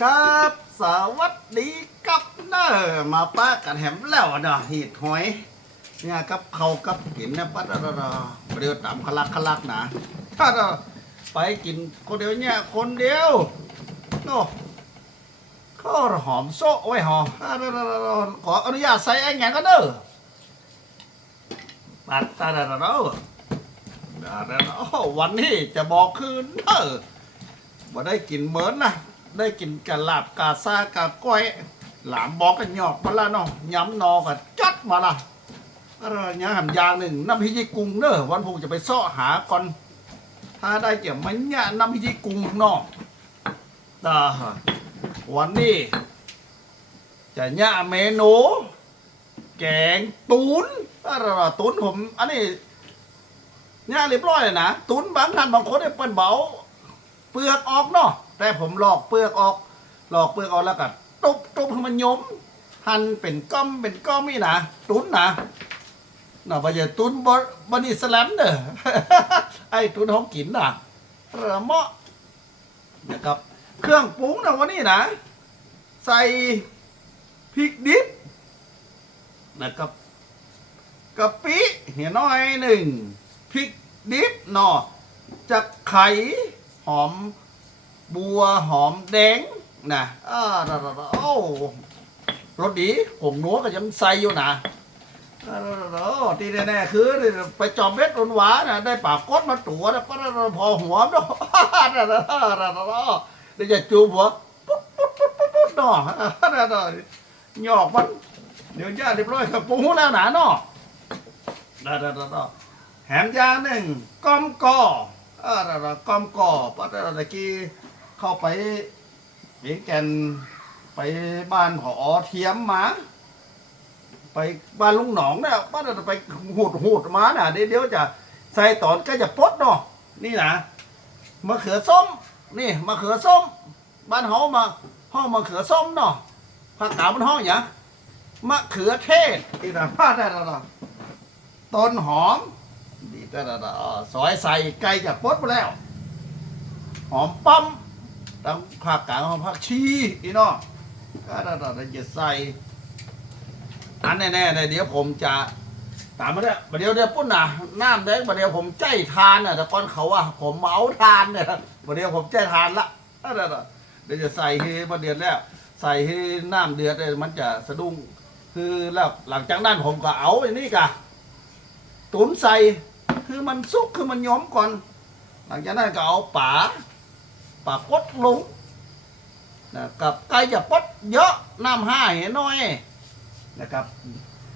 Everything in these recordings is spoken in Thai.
ครับสวัสดีครับเนอมาป้ากันแหมแล้วเนาะหีดหอย เนี่ยกับเขากับกินเนี่ยป้าดาดาเดี๋ยวตามขลักขลักนะถ้าเราไปกินคนเดียวเนี่ยคนเดียวโน่ข้าวหอมโซ่ไว้หออ่าดาดาดาขออนุญาตใส่ไอ้แงนกันเด้อปัดตาดาดาดาดาดาดาโอ้วันนี้จะบอกคืนเด้อ บ่ได้กินเหมือนนะได้กินกะลาบกาซากะก้อย หลามบอกกันหยอกมาละเนาะย้ำนอกันจัดมาละอะไรเงี้ยหำยางหนึ่งน้ำพิจิกุงเด้อวันพุงจะไปเสาะหาก่อน ถ้าได้เกี่ยวมันเนี่ยน้ำพิจิกุงเนาะตาวันนี้จะเนี่ยเมนูแกงตูนอะไรตูนผม อันนี้เนี่ยเรียบร้อยเลยนะตูนบางท่านบางคนเนี่ยเปิ้นเบา เปลือกออกเนาะแต่ผมลอกเปลือกออกลอกเปลือกออกแล้วก็ตุบตุบให้มันยมหั่นเป็นก้อมเป็นก้อมนี่นะตุ้นนะเนาะบ่อย่าตุ้นบ่บ่นี่สแลมเด้อไอ้ตุ้นของกินน่ะระเมาะนะครับ เครื่องปรุงนะวันนี้นะ ใส่พริกดิบนะครับกะปิเหี่ยน้อยหนึ่งพริกดิบเนาะจะไข่ หอมบัวหอมแดงนะอ่าดาดาดาโอ้รสดีผมนัวก็ยังใส่อยู่นะที่แน่ๆคือ ไปจอมเม็ดหวานนะได้ปากกดมาตัวนะก็พอหัวเนาะเดี๋ยวจะจูบหัวปุ๊บปุ๊บปุ๊บปุ๊บปุ๊บเนาะหยอกมันเดี๋ยวย่าเรียบร้อยกับปรุงแล้วหนาเนาะแหมยาหนึ่งก้อมกอ อะไรนะก้อมกอปัดอะไรกี้เข้าไปเวียงแก่นไปบ้านหอเทียมมา ไปบ้านลุงหนองเนี่ยป้าจะไปหูดหูดมาน่ะเดี๋ยวเดี๋ยวจะใส่ตอนก็จะปดเนาะนี่นะมะเขือส้ม นี่มะเขือส้ม บ้านเฮามาห้องมะเขือส้มเนาะภาคกลางมันห้องอย่างมะเขือเทศนี่นะป้าได้แล้วต้นหอม ดีแต่ละซอยใส่ไก่จะปดไปแล้ว หอมปั๊มตั้งภาคกลางหอมผักชีอีนาะก็ได้แต่จะใส่อันแน่ๆเลยเดี๋ยวผมจะตามมาเนี่ยประเดี๋ยวเดี๋ยวปุ้นน่ะน้ำแดงประเดี๋ยวผมใจทานน่ะแต่ก่อนเขาอะผมเมาทานเนี่ยประเดี๋ยวผมใจทานละนั่นน่ะเดี๋ยวจะใส่ให้ประเดี๋ยวแล้ว ใส่ให้น้ำเดือดเลยมันจะสะดุ้งคือแล้วหลังจากนั้นผมก็เอาอ้นี่กะตุ๋นใส่ คือมันสุกคือมันย้อมก่อน หลังจากนั้นก็เอาป่าป่าปดลงนะกับไก่จะปดเยอะน้ำห้าเห็นน้อยนะครับ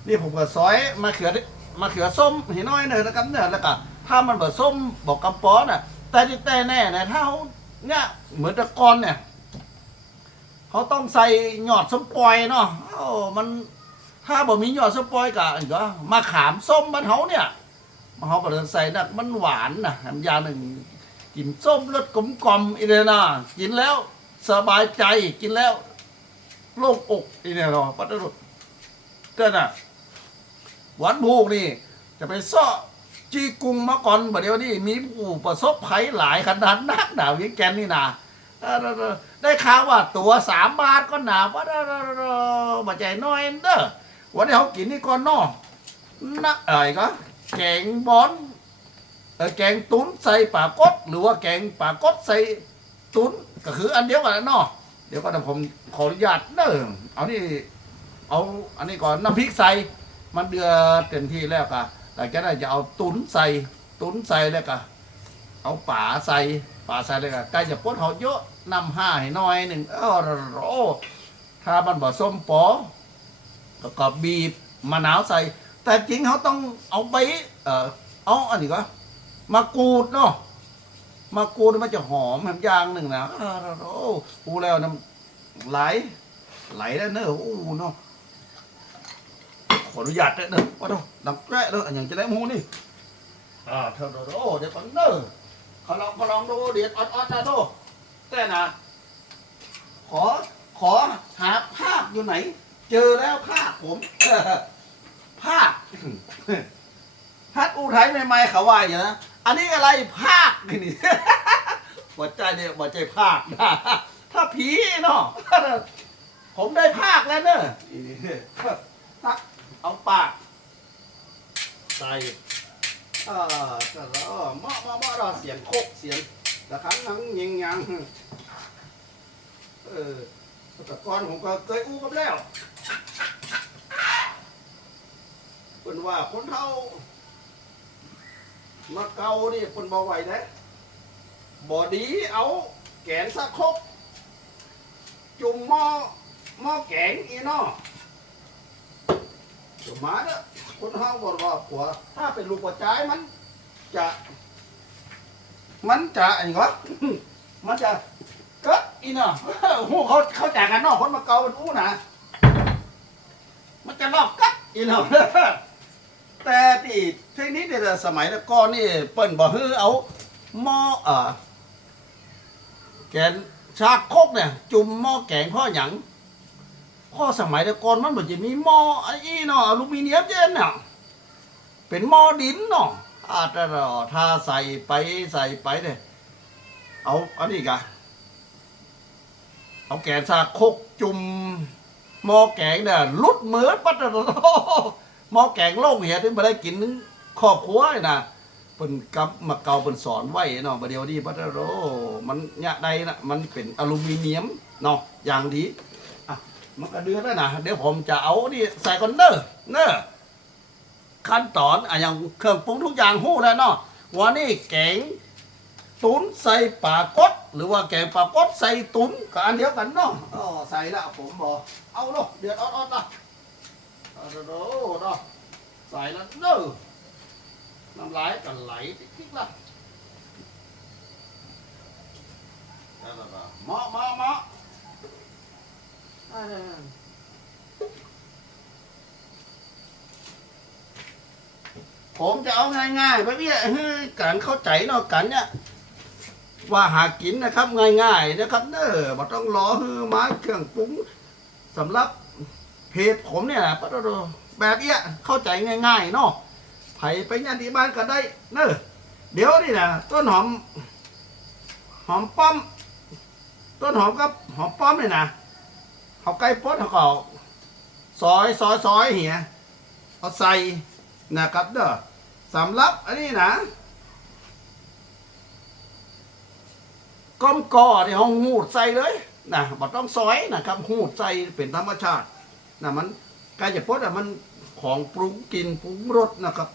นี่ผมก็ซอยมาเขือมาเขือส้มเห็นน้อยเนยนะครับเนี่ยแล้วก็ถ้ามันแบบส้มบอกกำปอน่ะ แต่ที่แต่แน่นะถ้าเขาเนี่ยเหมือนตะกอนเนี่ยเขาต้องใส่หยอดส้มปล่อยเนาะโอ้มันถ้าบ่มีหยอดส้มปลอยกับอีกก็มาขามส้มบ้านเฮาเนี่ย มาเฮาบ่ได้ใส่นักมันหวานนะน้ำยาหนึ่งกินส้มรสกลมกลมอีเดนะกินแล้วสบายใจกินแล้วโล่งอกอีเนี่ยนาะปัตตานีก็น่ะหวานผูกนี่ จะไปซ้อจีกุงมาก่อนบ่เดี๋ยวนี้มีผู้ประสบภัยหลายขนาดนักหนาวยิ่งแกนนี่นะได้ข่าวว่าตัวสามบาทก็หนาปัตตาบ่ใจน้อยเด้อวันนี้เขากินนี่ก่อนนอนะเอ้ยก็ แกงบอนเออแกงตุ้นใส่ปลากดหรือว่าแกงปลากดใส่ตุ้นก็คืออันเดียวกันเนาะเดี๋ยวก็ผมขออนุญาตเด้อเอานี่เอาอันนี้ก่อนน้ำพริกใส่มันเดือดเต็มที่แล้วก็หลังจากนั้นจะเอาตุ้นใส่ตุ้นใส่แล้วก็เอาป่าใส่ป่าใส่เลยก็ใกล้จะปดเขาเยอะนำห้าให้น้อยหนึ่งเออโอ้ถ้ามันบ่ส้มปอก็บีบมะนาวใส่ แต่จริงเขาต้องเอาไปเอ่อเอาอันนี้ก็มากรูดเนาะมากรูดมันจะหอมแหมอย่างหนึ่งนะอ่าโอ้อูแล้วน้ำไหล ไหลแล้วเนอะอู้เนาะขออนุญาตเนอะว่าดูดังแกะเนอะอย่างจะได้หมูนี่อ่าเธอดูโอ้เดี๋ยวฟังเนอะเขาลองเขาลองดูเดี๋ยวออดออดนะดูแต่นะขอขอหาภาพอยู่ไหน เจอแล้วภาพผม ภาพฮัดอูไทยใหม่ๆเขาว่าอย่างนะอันนี้อะไรภาคนี่หัวใจเนี่ยหัวใจภาคนะผีเนาะผมได้ภาคแล้วเนอะตักเอาปากใส่เอ่อแต่ละเมาะเมาะเมาะเราเสียงโคกเสียงตะครั้งนั้นยิงยังเออแต่ก่อนผมก็เคยอู้กับแล้ว เป็นว่าคนเท่ามาเกานี่คนบ่ไหวนะบ่ดีเอาแกนสักครกจุ่มหม้อหม้อแกงอีนาะจุ่มมาเด้อคนเฮาบ่รอบกว่าถ้าเป็นลูกหัวใจายมันจะ มันจะอะไรวะมันจะกิดอีเนาะหูเขาเขาแจกกันนาะคนมาเกาเป็นอู้นะมันจะลอกกัดอีนาะ แต่ที่เทคนิคเนี่ยสมัยก่อนนี่เปิ้นบ่ฮือเอาหม้อเอ่อแกนชาโคกเนี่ย จุ่มหม้อแกงพ่อหยังพ่อสมัยแต่ก่อนมันบ่จะมีหม้อไอ้เนาะอลูมิเนียมเย็นเนาะเป็นหม้อดินเนาะอาจจะรอถ้าใส่ไปใส่ไปเนี่ยเอาอันนี้กะเอาแกนชาโคกจุ่มหม้อแกงเนี่ยลุดเหมือนปัด หม้อแกงโล่งเหียที่มาได้กินนึงครอบครัวนี่นะเปิ่นกับมาเกาเปิ่นสอนไว้เนาะประเดี๋ยวนี้ปัตโรมันยะใดนะมันเป็นอลูมิเนียมเนาะอย่างดีอะมันก็เดือดแล้วนะเดี๋ยวผมจะเอานี่ใส่ก่อนเนอะเนอขั้นตอนอะอย่างเครื่องปรุงทุกอย่างหู้แล้วเนาะวันนี้แกงตุนใส่ปลากดหรือว่าแกงปลากดใส่ตุนก็อันเดียวกันเนาะอ๋อใส่ละผมบอกเอาเลูกเดือดออดๆละ เอาเด้อเด้อเนาะใส่แล้วเด้อน้ำลายกันไหลติ๊กๆละได้แล้วก็เหมาะเหมาะเหมาะผมจะเอาง่ายๆไปพี่ให้การเข้าใจเนาะกันเนี่ยว่าหากินนะครับง่ายๆนะครับเนอะบ่ต้องรอฮือมาเครื่องปรุงสำหรับ เพจผมเนี่ยนะปะโดแบบเนี้ยเข้าใจง่ายๆเนาะไผไปงานที่บ้านก็ได้เนอะเดี๋ยวนี่นะต้นหอม หอมป้อม ต้นหอมกับหอมป้อมเนี่ยนะเขาใกล้ปดเขาก็ซอยซอยซอยเหียเอาใส่นะครับเด้อสำหรับอันนี้นะก้มกอที่ห้องหูดใส่เลยนะบ่ต้องซอยนะครับหูดใส่เป็นธรรมชาติ นะมันกล้จะพดอะมันของปรุงกินปรุงรสนะครับ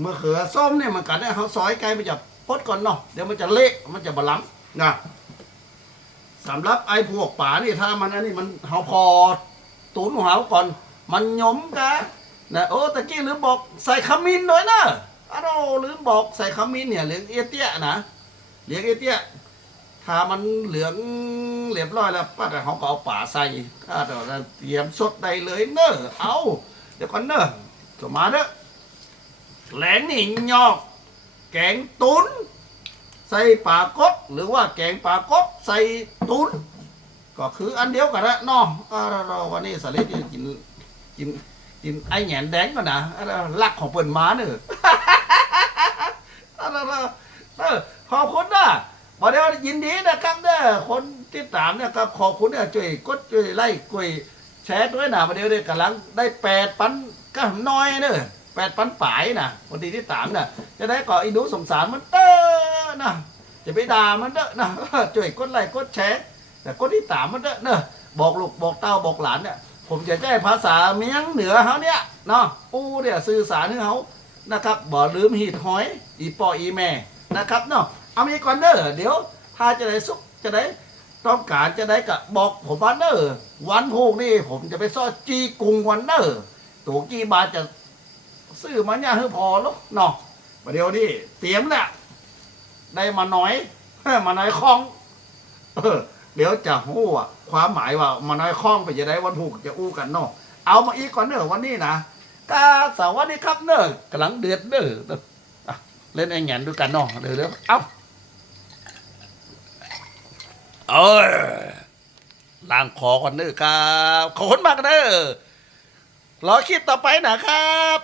เมื่อเขือส้มเนี่ยมันกัดได้เขาซอยไก่มันจะพดก่อนเนาะเดี๋ยวมันจะเละมันจะบะล้ำนะสำหรับไอ้พวกป่านี่ถ้ามันอันนี้มันเขาพอตุนหัวก่อน มันยมกะนะโอ้ตะกี้ลืมบอกใส่ขมิ้นหน่อยนะอ้าวลืมบอกใส่ขมิ้นเนี่ยเหลืองเอเตี้ยนะเหลืองเอเตี้ย ถ้ามันเหลืองเรียบร้อยแล้วป้าแต่เขาก็เอาป่าใส่ถ้าเดี๋ยวเราเตรียมสดได้เลยเนอะเอาเดี๋ยวก่อนเนอะก็มาเนอะแหลงนี่ยอกแกงตุนใส่ปลากดหรือว่าแกงปลากดใส่ตุนก็คืออันเดียวกันละเนาะอ่าเราวันนี้สลิดกินกินกินไอ้แหนแดงก่อนนะลักของเปิ่นหมาเนอะอ่าเราเออขอบคุณนะ บอเดี๋ยวยินดีนะครับเด้อคนที่ตามเนี่ยครับขอบคุณเนี่ยช่วยกดช่วยไล่กวยแชร์ด้วยนะประเดี๋ยวเนี่ยกำลังได้แปดปันก็น้อยเนอะแปดปันป่ายนะคนที่ที่ตามเนี่ยจะได้ก่ออินูสงสารมันเด้อนะจะไปด่ามันเด้อนะช่วยกดไล่กดแชร์แต่คนที่ตามมันเด้อเนอะบอกลูกบอกเต้าบอกหลานเนี่ยผมจะใช้ภาษาเมียงเหนือเขาเนี่ยเนาะอู้เนี่ยสื่อสารให้เขานะครับบ่ลืมหีดหอย อีปออีแม่นะครับเนาะ เอามีก่อนเด้อเดี๋ยวถ้าจะได้สุกจะได้ต้องการจะได้ก็บอกผมว่าเด้อวันพรุ่งนี้ผมจะไปซ่อจีกุงวันเด้อตัวกี่บาทจะซื้อมาเนี่ยให้พอลูกเนาะประเดี๋ยวนี้เตรียมแหละได้มาน้อยมาน้อยคล่อง เออ เดี๋ยวจะหู้อะความหมายว่ามาน้อยคล่องไปจะได้วันพรุ่งจะอู้กันเนาะเอามาอีกก่อนเด้อวันนี้นะกาสวัสดีครับเด้อกำลังเดือดเด้ออ่เล่นไอ้แงนด้วยกันเนาะเดี๋ยวเดี๋ยวเอา เออล้างคอก่อนเด้อครับ ขอบคุณมากเด้อรอคลิปต่อไปนะครับ